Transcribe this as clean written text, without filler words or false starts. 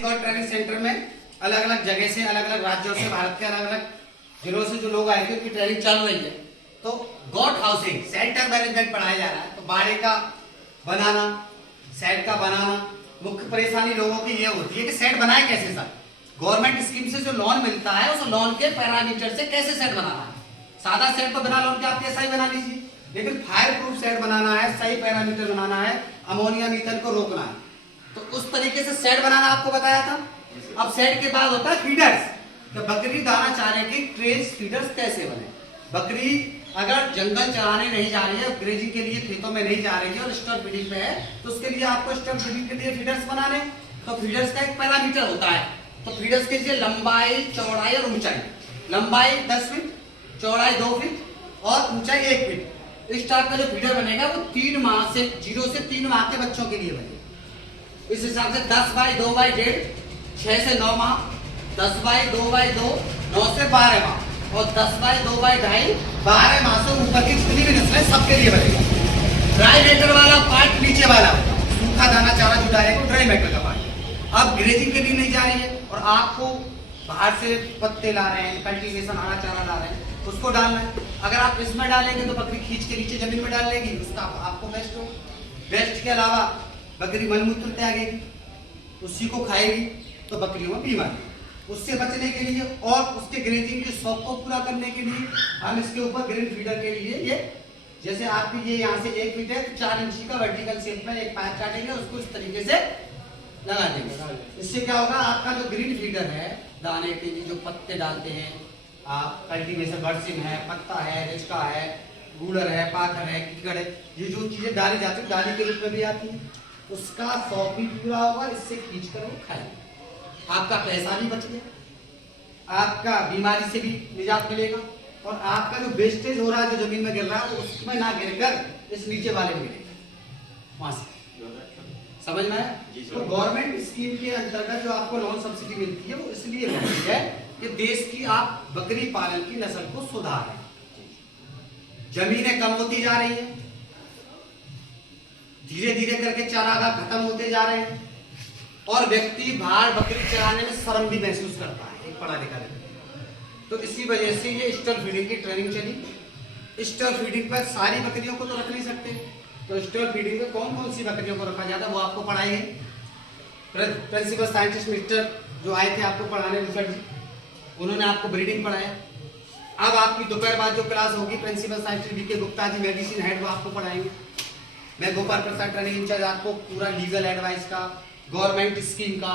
गौर training centre में अलग अलग जगह से, अलग अलग राज्यों से, भारत के अलग अलग जिलों से जो लोग आए थे उनकी ट्रेनिंग चल रही है। तो गॉट हाउसिंग सेंटर मैनेजमेंट पढ़ाया जा रहा है। तो बाड़े का बनाना, सेट का बनाना, मुख्य परेशानी लोगों की ये होती है कि सेट बनाए कैसे सर। गवर्नमेंट स्कीम से जो लोन मिलता है उस लोन के पैरामीटर से कैसे सेट बनाना है। सादा सेट तो बिना लोन के आप कैसा ही बना लीजिए, लेकिन फायर प्रूफ सेट बनाना है, सही पैरामीटर बनाना है, अमोनिया मीथेन को रोकना है। तो उस तरीके से सेट बनाना आपको बताया था। अब सेट के बाद होता है फीडर्स। तो बकरी दाना चारे की ट्रेस फीडर्स कैसे बने। बकरी अगर जंगल चराने नहीं जा रही है, ग्रेजिंग के लिए खेतों में नहीं जा रही है और स्टॉक फीडिंग पे है, तो उसके लिए आपको स्टॉक फीडिंग के लिए फीडर्स बनाने। तो फीडर्स का एक पैरामीटर होता है। तो फीडर्स के लिए लंबाई, चौड़ाई और ऊंचाई। लंबाई 10 फीट, चौड़ाई 2 फीट और ऊंचाई 1 फीट। इस टाइप का जो फीडर बनेगा वो 3 माह से 0 से 3 माह के बच्चों के लिए बनेगा। इस हिसाब से 10 बाई 2 बाई 1.5 6 से 9 माह, 10 बाई 2 बाई 2 9 से 12 माह और 10 बाई 2 बाई 2.5 12 माह से ऊपर की जितनी भी नस्लें सबके लिए बनेगा। ड्राई मैटर वाला पार्ट नीचे वाला, सूखा दाना चारा जो डालेगा ड्राई मैटर का पार्ट। अब ग्रेजिंग के लिए नहीं जा रही है और आपको बाहर से पत्ते ला रहे हैं, कल्टीवेशन हरा चारा ला रहे हैं, उसको डालना है। अगर आप इसमें डालेंगे तो बकरी खींच के नीचे जमीन में डाल लेगी, उसका आपको बेस्ट हो। बेस्ट के अलावा बकरी मलमूत्र त्यागेगी, उसी को खाएगी, तो बकरियों में बीमारी। उससे बचने के लिए और उसके ग्रेजिंग के शौक को पूरा करने के लिए हम इसके ऊपर ग्रीन फीडर के लिए ये जैसे आपकी ये यहाँ से 1 फीट है तो 4 इंची का वर्टिकल शेप में एक पाइप काटेंगे, उसको इस तरीके से लगा देंगे। इससे क्या होगा, आपका जो ग्रीन फीडर है दाने के लिए जो पत्ते डालते हैं आप, कल्टीवेशन बरसिम है, पत्ता है, रिचका है, गूलर है, पाखर है, कीकड़ है, ये जो चीजें डाली जाती है डाली के रूप में भी आती है, उसका शौक भी पूरा होगा। इससे खींच कर वो खाएंगे, आपका पैसा भी बच गया, आपका बीमारी से भी निजात मिलेगा और आपका जो वेस्टेज हो रहा है जो जमीन में गिर रहा है वो उसमें ना गिरकर इस नीचे वाले में गिरेगा। वहां से समझ में आया। तो गवर्नमेंट स्कीम के अंतर्गत जो आपको लोन सब्सिडी मिलती है वो इसलिए मिलती है कि देश की आप बकरी पालन की नस्ल को सुधारें। जमीनें कम होती जा रही है, धीरे धीरे करके चारागाह खत्म होते जा रहे हैं और व्यक्ति बाहर बकरी चराने में शर्म भी महसूस करता है, एक पढ़ा लिखा व्यक्ति। तो इसी वजह से ये स्टॉल फीडिंग की ट्रेनिंग चली। स्टॉल फीडिंग पर सारी बकरियों को तो रख नहीं सकते, तो स्टॉल फीडिंग में कौन कौन सी बकरियों को रखा जाता है वो आपको पढ़ाएंगे। प्रिंसिपल साइंटिस्ट मिस्टर जो आए थे आपको पढ़ाने, मिस्टर जी, उन्होंने आपको ब्रीडिंग पढ़ाया। अब आपकी दोपहर बाद जो क्लास होगी प्रिंसिपल साइंटिस्ट वी के गुप्ता जी मेडिसिन हेड वो आपको पढ़ाएंगे। मैं गोपाल प्रसाद ट्रेनिंग इंचार्ज आपको पूरा लीगल एडवाइस का, गवर्नमेंट स्कीम का